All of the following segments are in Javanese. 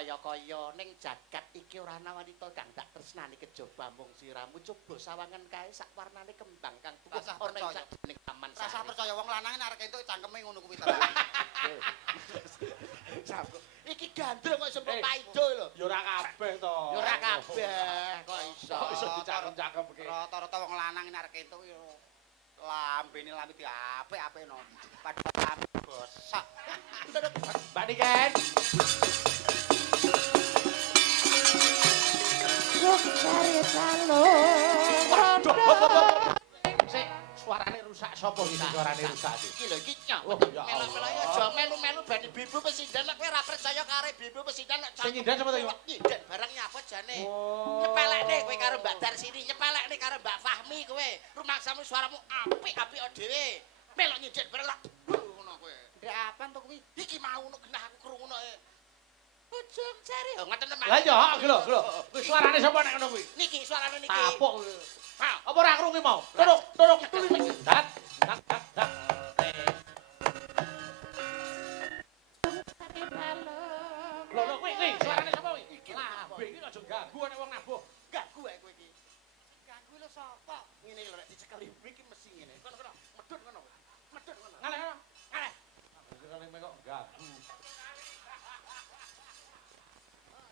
kaya-kaya ning jagat iki ora ana wanita kang tak tresnani kejaba mung siramu. Coba sawangan kae sak warnane kembang kang tuwuh ana ing sajroning taman sari. Rasa percaya wong lanang arek entuk cangkeme ngono kuwi to. Iki gandrung kok sempok paido lho. Ya ora kabeh to. Ya ora kabeh kok iso. Kok iso dicakep-cakepke. Rata-rata wong lanang arek entuk yo lambene lambe diapik-apik no. Padahal lambe gosok. Mbak Niken. Ruk cari calon rondo. Sik, suarane rusak sapa iki suarane rusak iki? Iki lho iki nyok. Oh, ya Allah. Melo-melo aja melu-melu bani bibu pesindan nek kowe ora percaya kare bibu pesindan nek Sing nyindan sapa to iki? Nyindan barang nyapot jane. Oh. Nyepelekne kowe karo Mbak Darsini, nyepelekne karo Mbak Fahmi kowe. Rumangsamu suaramu apik-apik dhewe. Melok nyindan barang lak ngono kowe. Ndek apaan to kuwi? Iki mau nek genah aku krungono e. Ujung jari. Oh ngoten teman. Lah ya, iki lho. Kuwi suarane sapa nek ngono kuwi? Niki suarane niki. Tapuk. Ha, Apa ora krungu mau? Turuk tuli. Dat. Cari calon. Lho kuwi suarane sapa kuwi? Lambe iki aja ganggu nek wong nabuh. ganggu ae kowe iki. Ganggu lho sapa? Ngene lho nek dicekeli iki mesti ngene. Kono. Medhun kono. Medhun kono. Ngaleh. Ngaleh. Kene kok ganggu.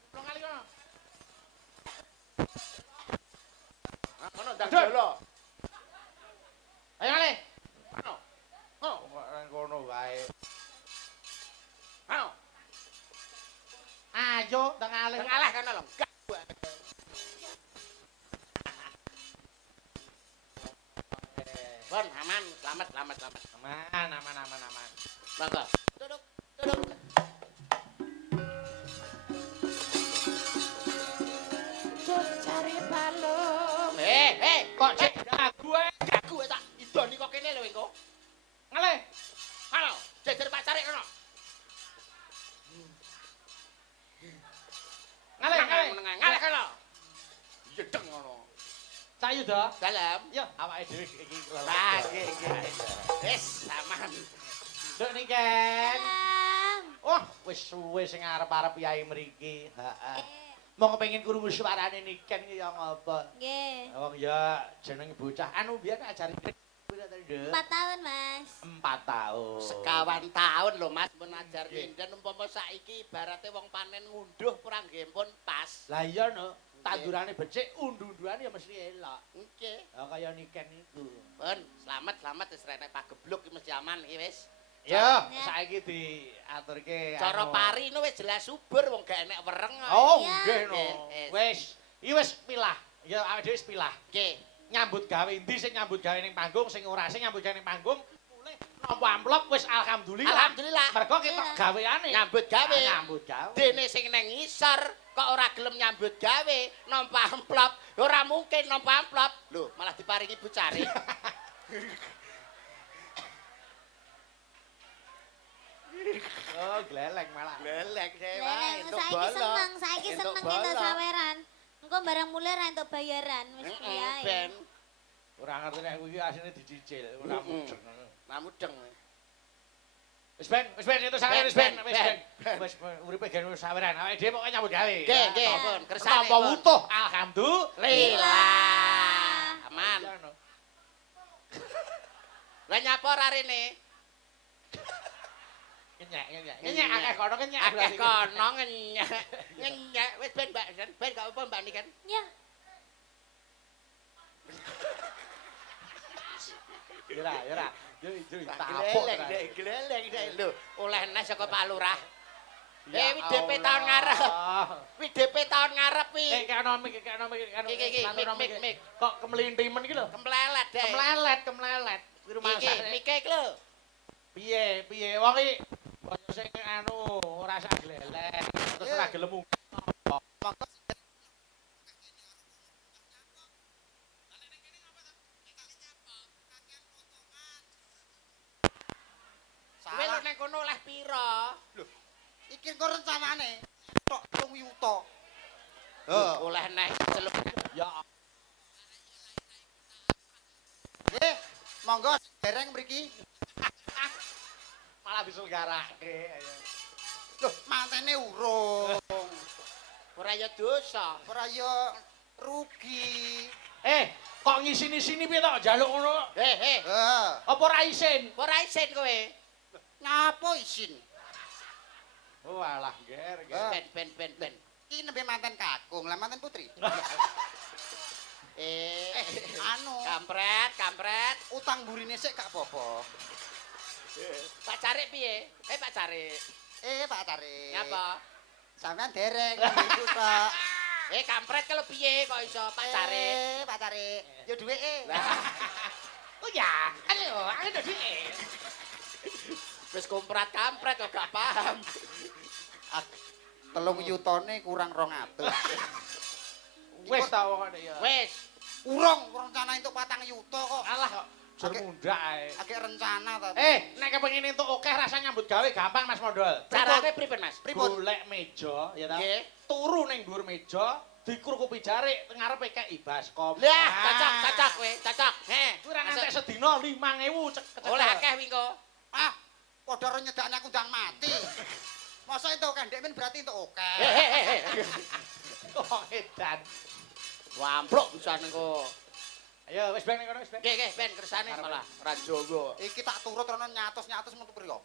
Lo kali kono. Kono ndang jolo. Ayo ngaleh. Kono. Kok ngono wae. Kono. Ayo ndang ngaleh. Ngaleh kono lho. Ganggu ae. Bon, aman, selamat. Aman. Monggo. Duduk. Ruk cari balung. Kok cek ganggu ae. Ganggu ae tak idoni kok kene lho engko. Ngaleh. Halo, jejer pacare kono. Ngaleh kono. Yedeng ngono. Cak Yuda. Dalam. Ya, awake dhewe iki Lah, nggih. Wis aman. Duk Niken. Bang. Oh, wis suwe sing arep-arep yai mriki. Heeh. Mau kepengin krungu suarane Niken ki ya ngopo? Nggih. Wong ya jeneng bocah anu biyen ajari pira to, Nduk? 4 tahun, Mas. 4 tahun. Sekawan tahun lho Mas pun ajar nyinden umpama saiki ibarate wong panen ngunduh kurang nggih pun pas. Lah iya no, tandurane becik undu-unduan ya mesti elok. Nggih. Ya kaya Niken iku. Pun selamat wis renek pagebluk iki mesti aman iki wis. Ya, Ya. saiki diaturke Cara anu. pari no wis jelas subur wong gak enek wereng. Oh, Ya. nggih no. Nggih, Wis, iki wis pilah. Ya awake dhewe wis pilah. Nggih. Nyambut gawe endi sing nyambut gawe ning panggung, sing ora sing nyambut gawe ning panggung. Mulih nampa amplop wis alhamdulillah. Alhamdulillah. Mergo ketok Iya. gaweane. Nyambut gawe. Nyambut gawe. Dene sing nang ngisor kok ora gelem nyambut gawe, nampa amplop. Ora mungkin nampa amplop. Lho, malah diparingi bucare. Oh, gleleng malah. Lelek Leleng, saiki seneng kita saweran. Engko barang mulai ra entuk bayaran wis kuwi ae. Ben, Ora ngerti nek kuwi asline dicicil, ora mudeng. namudeng. Wis ben itu saweran wis ben. Wis uripe gen wis saweran. Awake dhewe pokoke nyambut gawe. Nggih, pun kersane. Napa utuh? Alhamdulillah. Aman. Lah nyapa rarene? Ngenyek akeh kono ngenyek. Akeh kono ngenyek. Ngenyek wis ben Mbak, ben gak apa Mbak Niken. Ya, Ya ora. Yo tapuk. Gleleng dek lho, oleh nes saka Pak Lurah. Wi DP tahun ngarep. Wi DP tahun ngarep wi. Kayak mik. Mik. Kok kemlintimen iki lho. Kemplelet dek. Kemlelet. Kuwi rumah Iki mike iki lho. Piye wong iki kaya sing anu ora sak glelek. Terus ora gelem Kowe lho nang kono oleh pira? Lho, iki kok rencanane tok 3 yuta. Oleh neh celup. ya Nggih, monggo dereng mriki. malah diselgarake. Loh, mantene urung. ora ya dosa. Ora ya rugi. Kok ngisini-sini piye tok njaluk ngono? Heh. Apa ora isin? Ora isin kowe. Ngapa isin? Oh alah, ger. Ben. Iki nembe manten kakung, lah manten putri. Anu, kampret. utang burine sik gak apa-apa. Pak Carik piye? Pak Carik. Pak Tarik. Ngapa? Sampeyan dereng iku tok. Kampret kalau piye kok iso Pak Carik? Pak Tarik. Yo duweke. Oh ya, ayo duwe. Wis komprat kampret kok gak paham. 3 yutane kurang 200. Wis ta kok ya. Wis. Urung rencana entuk 4 yuta kok. Alah kok jur mundak ae. Agek rencana ta. Nek kepengin entuk akeh rasa nyambut gawe gampang Mas Mondol. Carane pripun Mas? Golek meja ya ta. Nggih. Turu ning dhuwur meja, dikrukupi jarik teng ngarepe kei baskom. Lah, cocok kowe, cocok. Kuwi ora ngantek sedina 5.000 cek. Oleh akeh wingko. Padha ro nyedakne aku ndang mati. Masa entuk kendek men berarti entuk akeh. Kok edan. Wampluk bisa nengko. Ayo wis ben kono wis ben. Nggih, ben kersane malah ora jowo. Iki tak turut rono nyatus metu priko.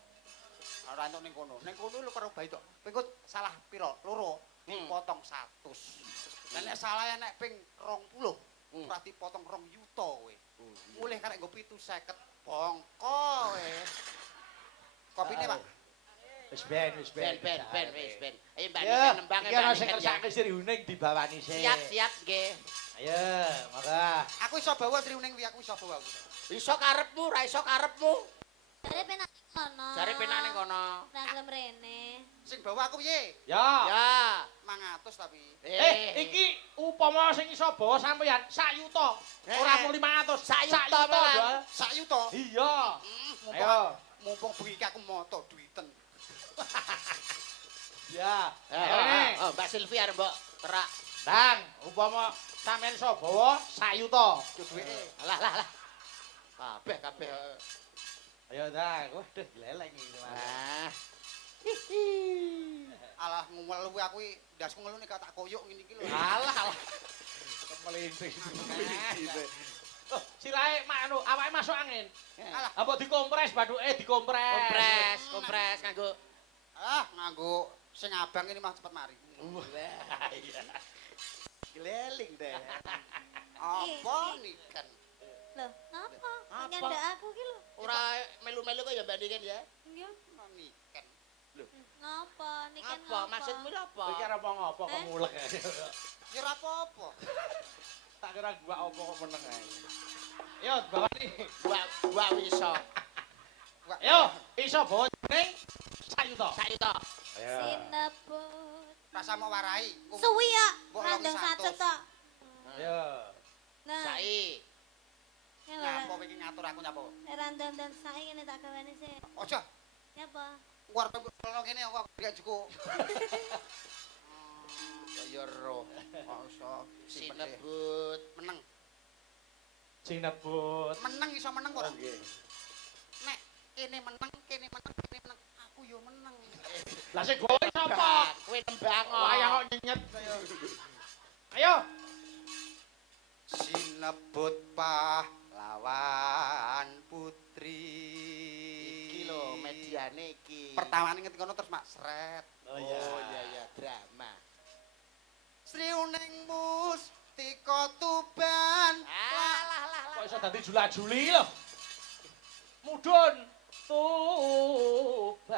Ora entuk ning kono. Ning kono lho karo bae tok. Pengko salah pira? Loro. Dipotong 100. Lah nek salah nek ping 20, ora dipotong 2 yuta kowe. Mulih karek nggo 750 bongko kowe. Kopine, Pak. Wis ben. Wis ben. Ayo Mbak Ya, nembang iki ana sing kersake Sri Huning dibawani sik. Siap nggih. Ayo, maka. Aku iso bawa Sri Uning kuwi aku iso bawa. Iso karepmu, ra iso karepmu. Jare penak kono. Jare penak ning kono. Ra gelem rene. Sing bawa aku piye? Ya. Ya. 500 tapi. Iki upama sing iso bawa sampeyan 1 yuta. Ora mung 500, 1 yuta malah. 1 yuta. Iya. Ayo. Mumpung bengi iki aku moto duiten. Ya. Oh, Mbak Silvi arep mbok terak. Dan upama sampeyan iso bawa 1 yuta. Duweke. Lah. Kabeh. Ayo dah, waduh gleleng iki. Ah. Alah ngumel kuwi aku ndasku ngelu nek tak koyok ngene iki lho. Alah. Kemelinting. Oh, silahe anu awake masuk angin. Alah, Apa dikompres bathuke dikompres. Kompres nganggo nganggo sing abang ini mah cepet mari. iya. Geleling deh. Apa niken? Loh, napa? Apa? Nyandak aku ki lho. Ora melu-melu kok ya bandingin ya. Nggih. Niken. Ngapa? Niken Apa? Maksudmu lho apa? Iki ora ngopo kok mulek. Ya ora apa-apa. Tak kira gua opo kok meneng ae. Yo, bawani. Gua iso. Yo, iso bawa ning 1 yuta. 1 yuta. Sinebut. Rasa mau warai. Suwi ya. Mbok Randang 100. 100 tok. Yo. Nah, Sai. Nyapa iki ngatur aku nyapa? randang dan sae ngene tak gawane sik. Ojo, Nyapa? war pembelo kene aku gak cukup. Kaya roh. Masa Sinebut. meneng. Sinebut. Meneng iso meneng ora? Nggih. Nek kene meneng. Aku yo meneng. Lah sing gawe sapa? Kowe nembang. Wayah kok nyenyet. Ayo. Sinebut pahlawan putri. Iki lho mediane iki. Pertamane ngerti kono terus mak sret. Oh iya drama. Sri Uning Mustika Tuban. Alah. Kok iso dadi jula-juli lho. Mudhun Tuban.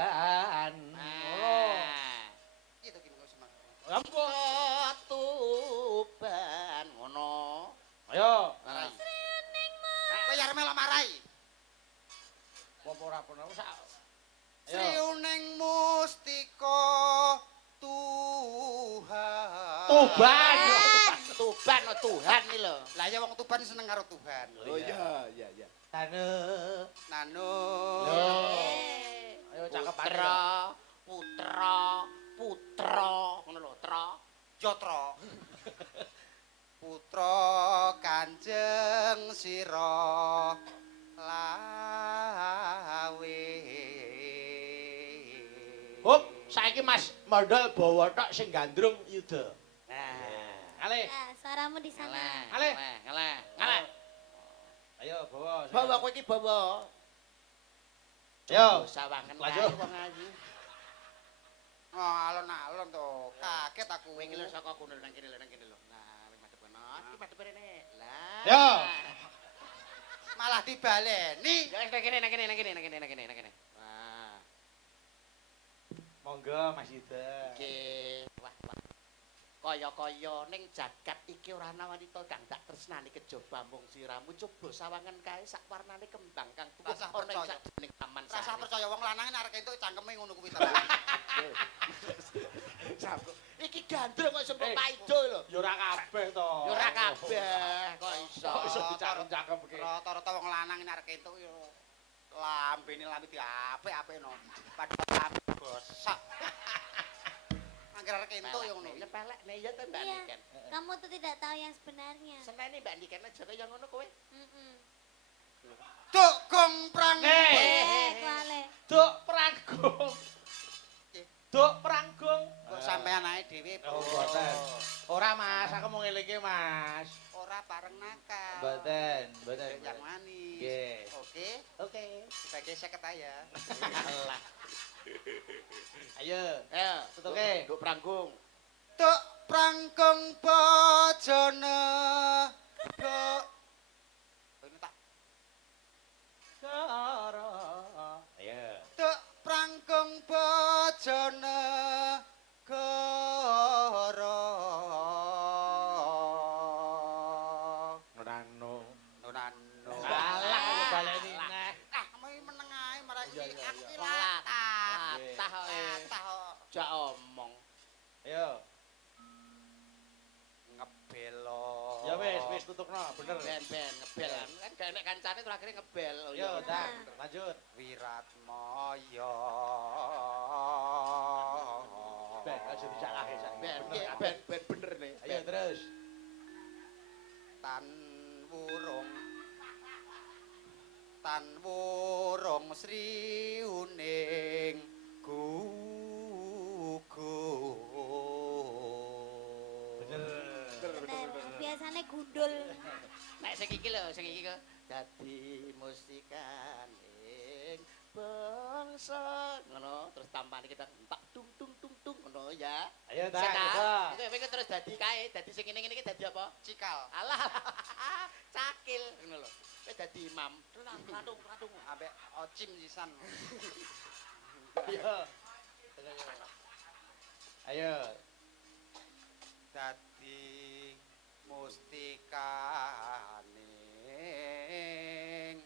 Gitu gini kok semangat. Ampun. Tuban ngono. Ayo. Marai. Kowe ya melok marai. Apa ora pernah sak. Sri Uning Mustika Tuhan. Tuban. Tuban oh Tuhan iki lho. Lah ya wong Tuban seneng karo Tuhan. Oh iya. Tane. Nano. Ayo cakep Putra ngono lho, tra. Jatra. Putra Kanjeng Sira lawe. Hop, saiki Mas Mondol bawa tok sing gandrung yuda. Ngalih. Ya, suaramu di sana. Ngalih. Ngaleh. Ayo bawa. Bawa kowe iki bawa. Ayo. Sawangen Lanjut. kae wong ayu. Oh, alon-alon to. Kaget aku. Kowe iki lho saka kono nang kene lho. Nah, wis madhep kono. Iki madhep rene. Lah. Yo. Malah dibaleni. Ya wis nang kene. Wah. Monggo Mas Yuda. Iki wah. Kaya-kaya ning jagat iki ora ana wanita kang tak tresnani kejaba mung siramu. Coba sawangan kae sak warnane kembang kang tuwuh Rasa ana ing percaya. sakjroning taman Rasa sari. percaya wong lanang arek entuk cangkeme ngono kuwi to. Sabuk. Iki gandrung kok sempok paido lho. Ya ora kabeh to. Ya ora kabeh kok iso. Kok iso dicakep-cakep iki. Rata-rata wong lanang ini arek entuk yo lambene lambe diapik-apikno. Padahal lambe bosak. Angger arek entuk yo ngono. Ya pelekne ya ta Mbak Iya. Niken. Kamu tuh tidak tahu yang sebenarnya. Senene Mbak Niken aja kaya ngono kowe. Duk gong prang. Kuale. Duk pranggung. Duk pranggung. Kok sampean ae dhewe. Oh, mboten. Ora Mas, aku mau ngelingi Mas. Ora bareng nakal. Mboten. Yang manis. Nggih. Oke. Oke. Sebagai 50 ya. Allah. Ayo. Ayo, Tutuke. Nduk pranggung. Duk pranggung bojone. Duk. Ini tak Karo. Ayo. duk pranggung bojone. Goro. Nonano. Nonano. Alah aku baleni neh. Ah, mau meneng ae marang Iya, iki iya, aku iya. latah. Latah kok. Latah kok. Jak omong. Ayo. Ngebelo. Ya wis tutukno, bener. Ben ngebel. Kan gak enek kancane terus akhirnya ngebel. Oh, Yo, iya. dah, lanjut. Wiratmaya. Ben, aja dicakake sak. Ben Bener, iki kabeh. ben bener nih. Ayo terus. Tan wurung sriuning gugur. Bener. Bener. Biasanya gundul. Nek sing iki lho, sing iki kok dadi mustikaning bangsa. Ngono, terus tampane kita tak tung tung ngono ya. Ayo dah. Cekak. Iku terus dadi kae, dadi sing ngene iki dadi apa? Cikal. Alah. Cakil ngono lho. Kowe dadi imam. Ratung. Ambek ocim sisan. Ayo. Ayo. Dadi mustikaning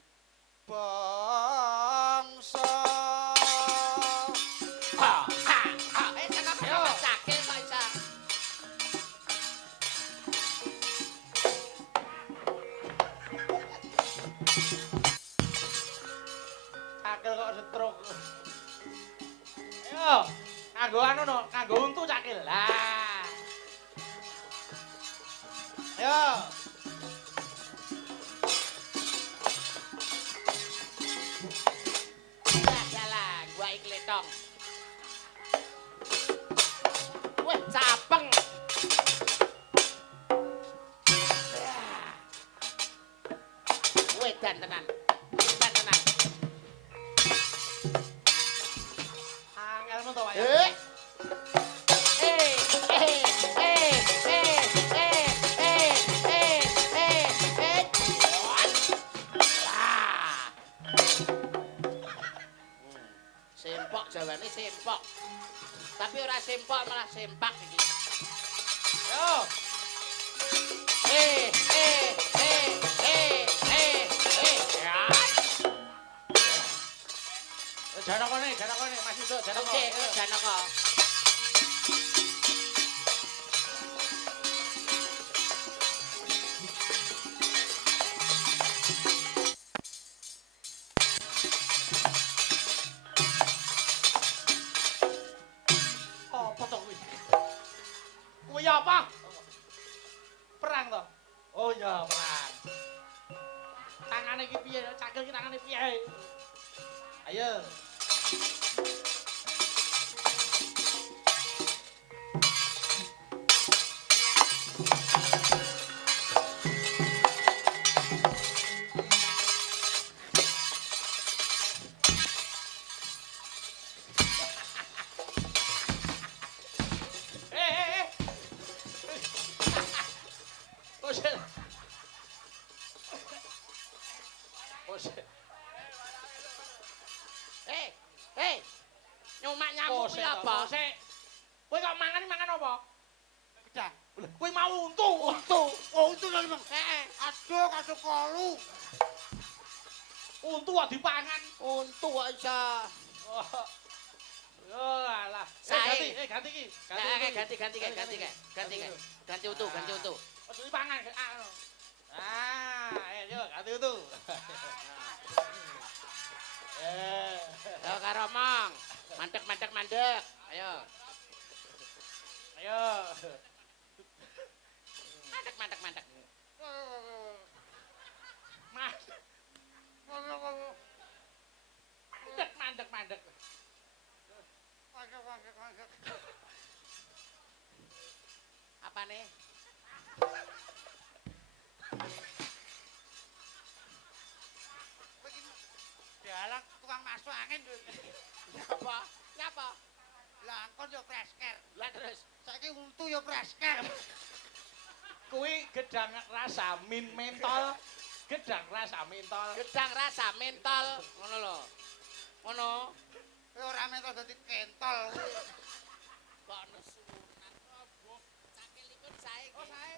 bangsa. Cakil kok isa. Cakil kok setruk. Ayo. Nganggo anu no, nganggo untu cakil. Lah. Ayo. Jalan, gua iki letong. Weh, capeng. Weh, dan tenan. Angelmu to wae. Eh. Sempok jawane sempok. Tapi ora sempok malah sempak iki. Yo. Ya. Jangan kene, Mas Yudo, jangan Oke, kene. Janaka. Apa to kuwi? Kuwi apa? Perang to? Oh iya, perang. Tangane iki piye? Cakil iki tangane piye? Ayo. Apa? Sik. Kowe kok mangan apa? Gedang. Kowe mau untu. Oh, itu lho, Bang. Aduh, kaduk kolu. Untu kok dipangan. Untu kok iso. Yo alah. Sae. Ganti iki. Ganti utuh. Ojo dipangan. Ayo ganti utuh. Yo karo omong. Mandek. Ayo. Mandek. Mandek. Apa nih? Dalang tukang masuk angin. Nyapa? Lah kon yo presker. Lah terus Saiki untu yo presker. Kuwi gedang rasa mentol. Gedang rasa mentol. gedang rasa mentol ngono lho. Ngono. Kowe ora mental dadi kentol kuwi. Kok nesunan opo? Cakilipun sae. Oh sae.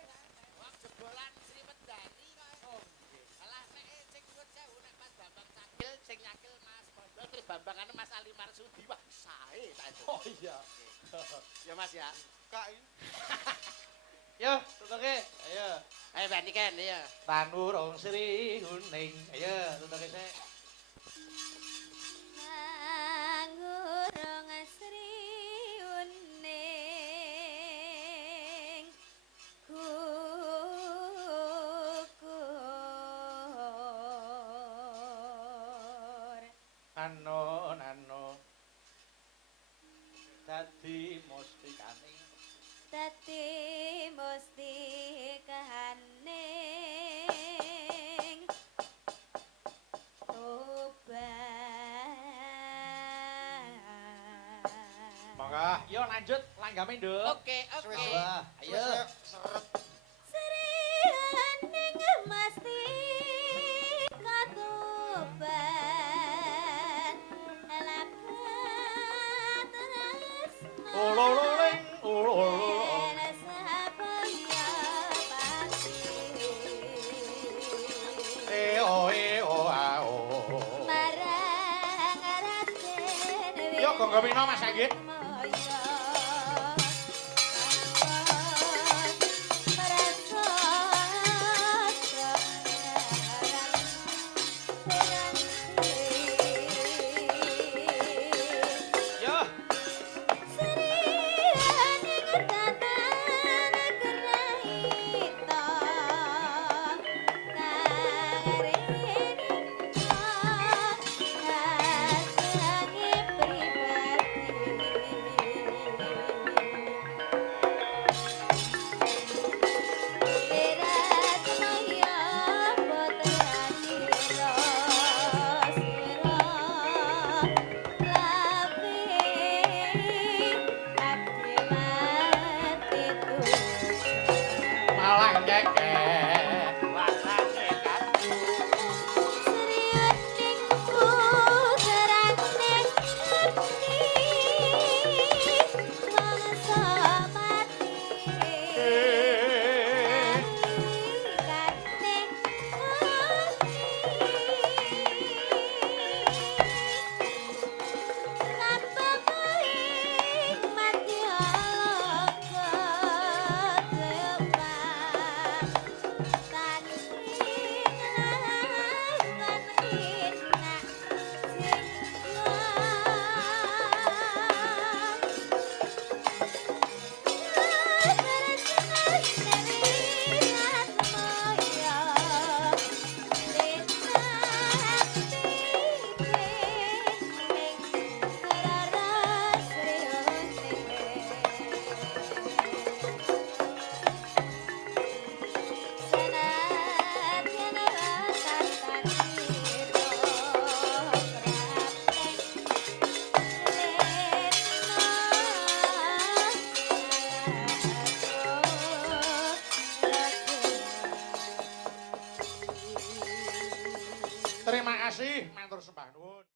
Wong jebolan Sri Wedari kok. Oh nggih. Alah nek sing nyuwun sewu nek Mas Bambang Cakil sing nyakil Mas Bondo terus Bambangane Mas Ali Marsudi. Wah sae tak itu. Oh iya. Ya Mas ya. Kak Yo, tutuke. Ayo. Ayo bandikan ya. Tanurung Sri Huning. Ayo, tutuke sik. Ngurung Sri Uning gugur Nano. Dadi mustikane. dadi mustikaning tobat. Monggo, yo lanjut langgame, Nduk. Oke. Wah, ayo. seret. Sri Uning mesti katobat lapat tresno Ulululing, Yo, gonggo pino Mas Anggit.